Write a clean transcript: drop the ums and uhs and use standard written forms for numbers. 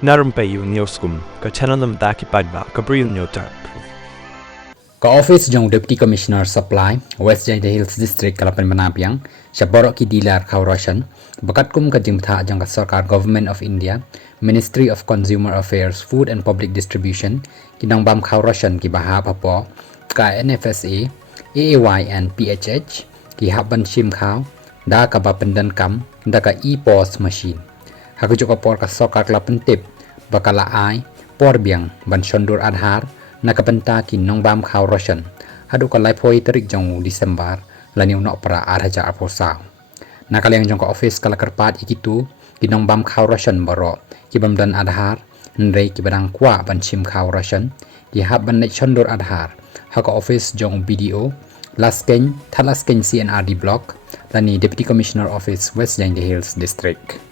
Na Rympei U Hynñiewtrep, nabynta paidbah, Bri U Hynñiewtrep. Office jong Deputy Commissioner Supply West Jang Hills District Kalapan Manapiang Shaborok ki dealer Khaw Rashon bakat kum ka jingtha jang ka sarkar Government of India Ministry of Consumer Affairs Food and Public Distribution kinang bam Khaw Rashon ki baha papo ka NFSA AAY and PHH ki haban Shim Khaw da ka ba pendan kam da ka e-pos machine haku joko por ka sarkar Kalapan tip bakala ai por biang ban shondur Aadhaar nakabanta kin nong bam Khaw Rashon hadu kalai phoi tarik jong Disember laniu nok para 8,000 aposaw nakaleng jong ka office kala karpat ikitu kinong bam Khaw Rashon baroh kibam dan Aadhaar nrei kibadang Kwah ban Shim Khaw Rashon ki hab ban nek shondur Aadhaar haka office jong BDO Laskeng Thalaskeng CNRD block lani Deputy Commissioner Office West Jang Hills District.